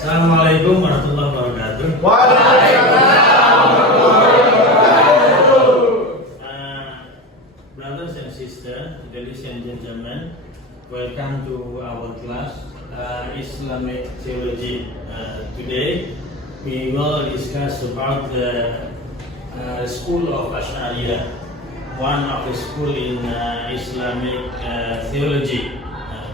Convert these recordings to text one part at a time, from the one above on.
Assalamualaikum warahmatullahi wabarakatuh. Brothers and sisters, ladies and gentlemen, welcome to our class, Islamic Theology. Today, we will discuss about the School of Ash'ariyah, one of the school in Islamic Theology.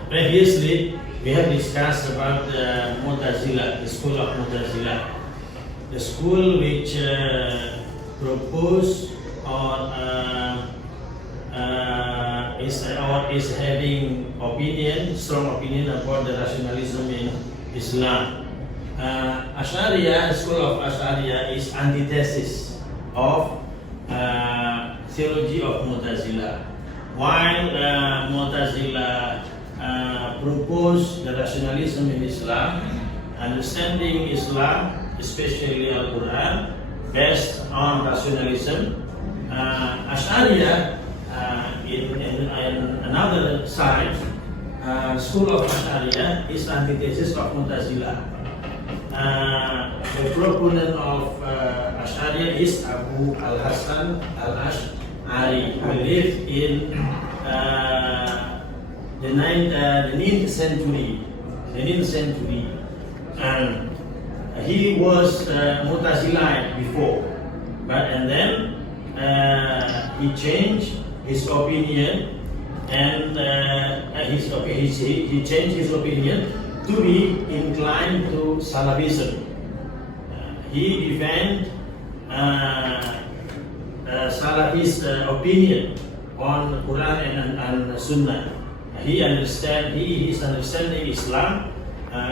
Previously, we have discussed about the Mu'tazilah, the school of Mu'tazilah, the school which propose or is having strong opinion about the rationalism in Islam. Ash'ariyah, the school of Ash'ariyah is antithesis of theology of Mu'tazilah. While Mu'tazilah propose the rationalism in Islam, understanding Islam, especially Al-Quran, based on rationalism. Ash'ariyah, in another side, school of Ash'ariyah is antithesis of Mu'tazilah. The proponent of Ash'ariyah is Abu al-Hasan al-Ash'ari, who lived in the 9th century, and he was Mu'tazilite before, and then he changed his opinion, and he changed his opinion to be inclined to Salafism. He defended Salafist opinion on Quran and Sunnah. He is understanding Islam,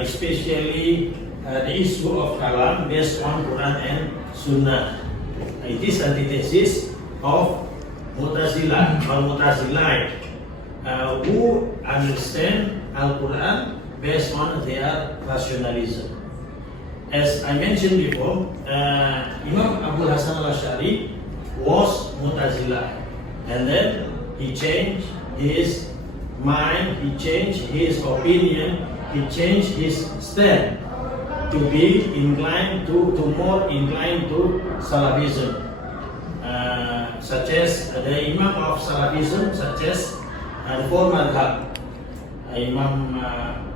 especially the issue of kalam based on Quran and Sunnah. It is antithesis of Mu'tazilah or Mu'tazilite, who understand Al-Quran based on their rationalism. As I mentioned before, Imam Abu Hasan al-Ash'ari was Mu'tazilah, and then he changed his mind, he changed his opinion, he changed his stand to be inclined to more inclined to Salafism, such as the Imam of Salafism, such as the four madhab, Imam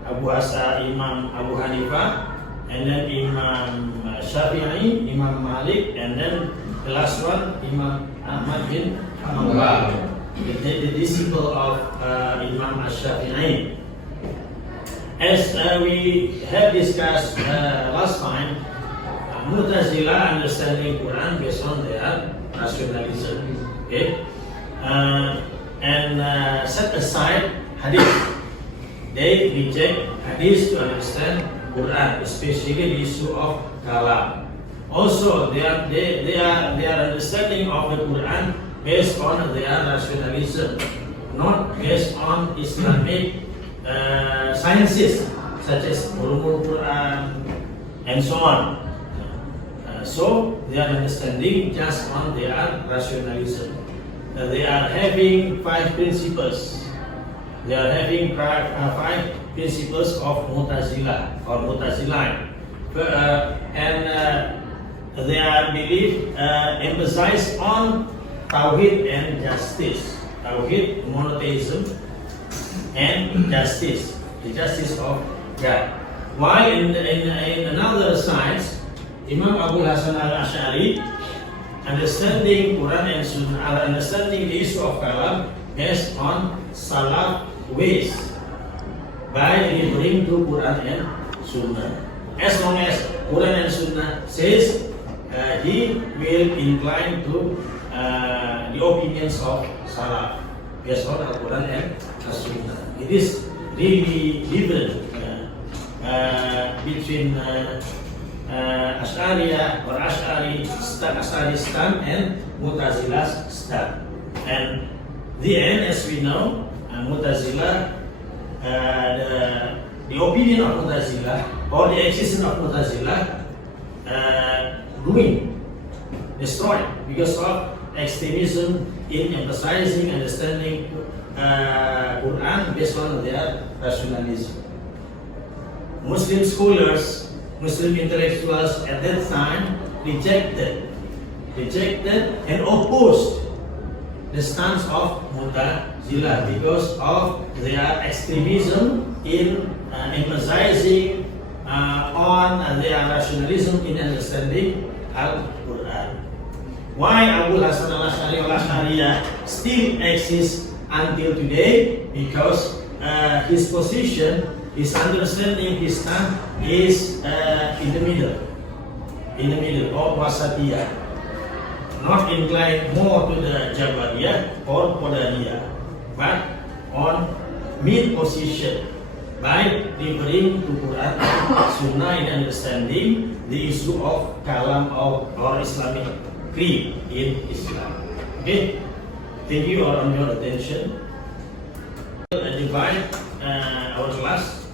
Abu Hanifah, and then Imam Shafi'i, Imam Malik, and then the last one, Imam Ahmad bin Hanbal, the disciple of Imam Shafi'i. As we have discussed last time, Mu'tazilah understanding Quran based on their rationalism, okay, and set aside hadith. They reject hadith to understand Quran, especially the issue of kalam. Also, their understanding of the Quran based on their rationalism, not based on Islamic sciences such as Ulumul Quran and so on. So they are understanding just on their rationalism. They are having five principles. They are having five principles of Mu'tazilah or Mu'tazilite, and their belief emphasize on Tauhid and justice. Tauhid, monotheism, and justice, the justice of God. While in another side, Imam Abu Hasan al-Ash'ari understanding Quran and Sunnah, understanding the issue of kalam based on Salaf ways by referring to Quran and Sunnah. As long as Quran and Sunnah says, he will incline to the opinions of Salaf based on Al-Quran and Sunnah. It is really different between Ash'ariyah or Ash'ari stand and Mu'tazilah stand. And the end, as we know, Mu'tazilah, the opinion of Mu'tazilah or the existence of Mu'tazilah ruined, destroyed because of extremism in emphasizing understanding Quran based on their rationalism. Muslim scholars Muslim intellectuals at that time rejected and opposed the stance of Mu'tazilah because of their extremism in emphasizing on their rationalism in understanding Al-Quran. Why Abu Hasan al-Ash'ari still exists until today? Because his position, his understanding, his stance is in the middle of Wasatiyah, not inclined more to the Jabariyah or Qadariyah, but on mid position by referring to Quran and Sunnah in understanding the issue of kalam of our Islamic creed in Islam. Okay, thank you all on your attention. We'll divide our class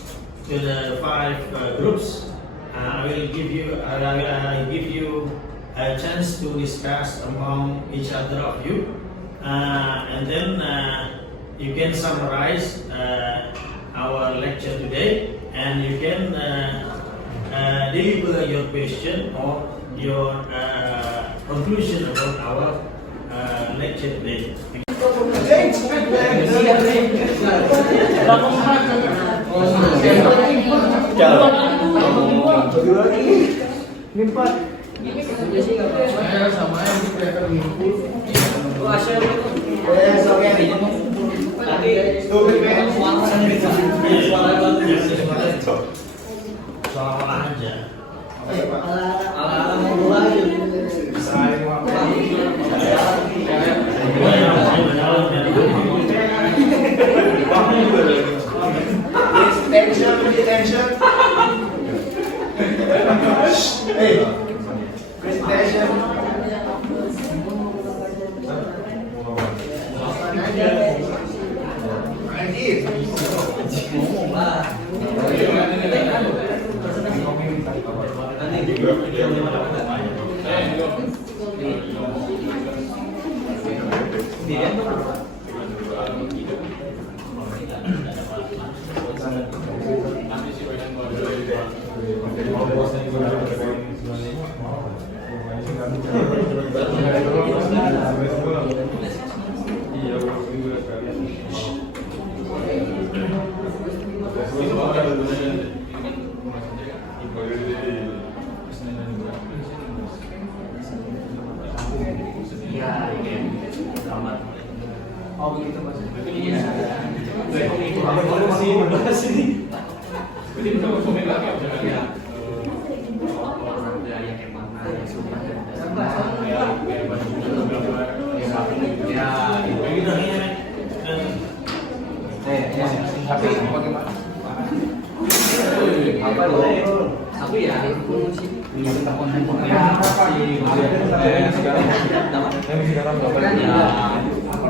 to the 5 groups. I will give you a chance to discuss among each other of you, and then you can summarize our lecture today, and you can deliver your question or your conclusion about our lecture today.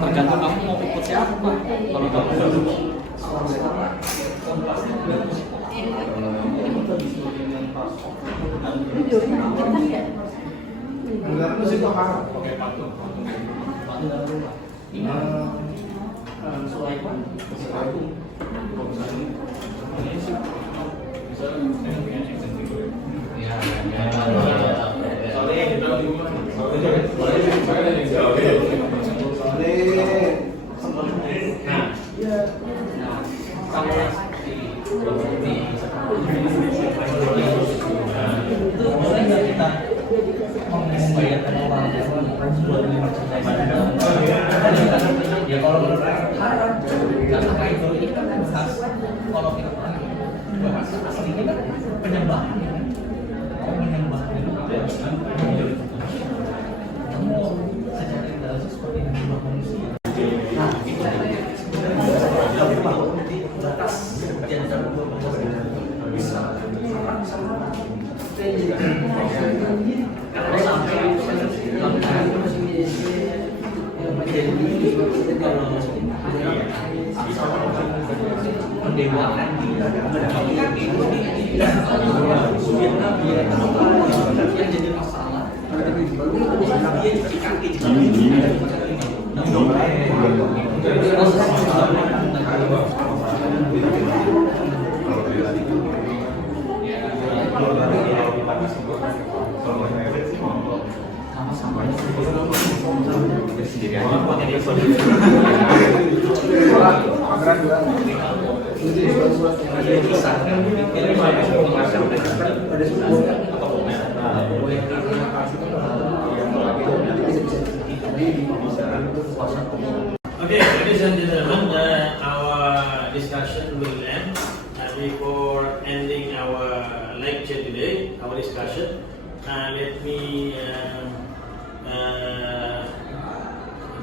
Tergantung kamu mau ikut siapa. Kalau kamu Nah, Okay, ladies and gentlemen, our discussion will end. Before ending our lecture today, our discussion, let me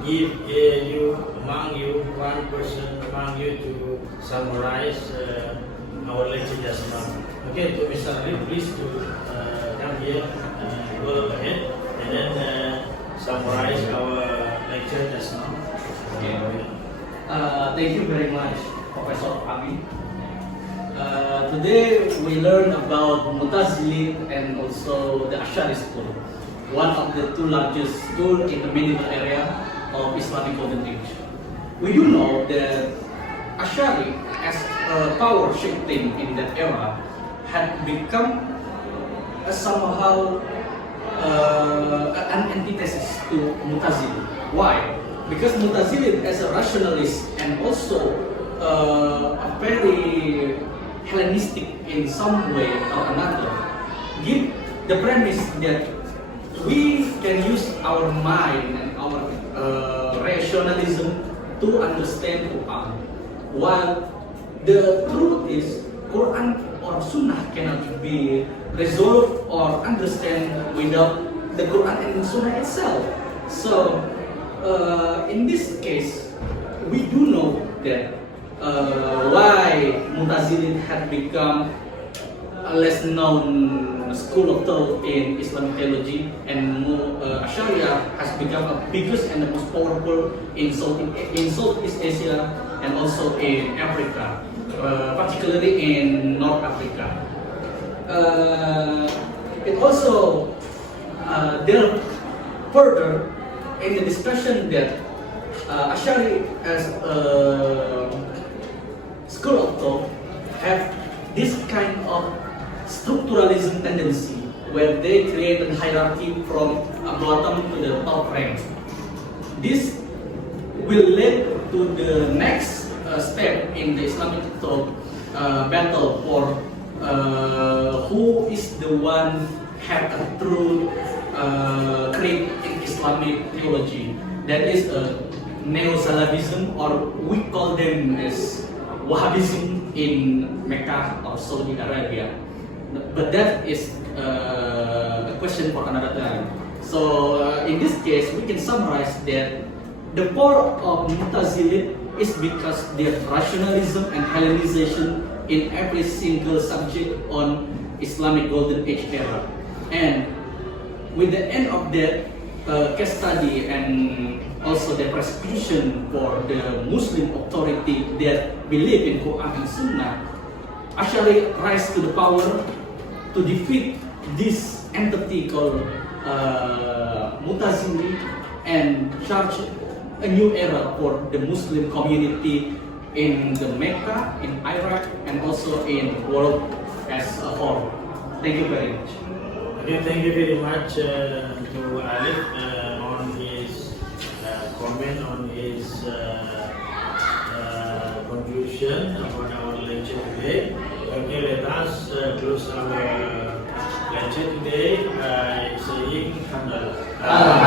give one person among you to summarize our lecture just now. Okay, to Mr. Ali, please to come here, go ahead, and then summarize our lecture just now. Okay. Thank you very much, Professor Abi. Today we learn about Mu'tazili and also the Ash'ari school, one of the two largest schools in the medieval area of Islamic Golden Age. We do know that Ash'ari, as a power shifting in that era, had become somehow an antithesis to Mu'tazili. Why? Because Mu'tazili as a rationalist and also a very Hellenistic in some way or another, give the premise that we can use our mind and our rationalism to understand Quran. While the truth is, Quran or Sunnah cannot be resolved or understand without the Quran and Sunnah itself. So, in this case, we do know that why Mu'tazili had become a less known school of thought in Islamic theology, and Ash'ariyah has become the biggest and the most powerful in Southeast Asia and also in Africa, particularly in North Africa. It also delved further in the discussion that Ash'ari as a school of thought have this kind of structuralism tendency where they create a hierarchy from a bottom to the top rank. This will lead to the next step in the Islamic thought battle for who is the one have a true creed in Islamic theology. That is Neo-Salafism, or we call them as Wahhabism in Mecca or Saudi Arabia. But that is a question for another time. So in this case, we can summarize that the power of Mu'tazili is because their rationalism and Hellenization in every single subject on Islamic Golden Age era. And with the end of that case study and also the persecution for the Muslim authority that believe in Quran and Sunnah, Ash'ari rise to the power to defeat this entity called Mu'tazili and charge a new era for the Muslim community in the Mecca, in Iraq, and also in the world as a whole. Thank you very much. Okay, thank you very much to Alif on his comment, on his conclusion on our lecture today. Okay, let us close our lecture today by saying Alhamdulillah.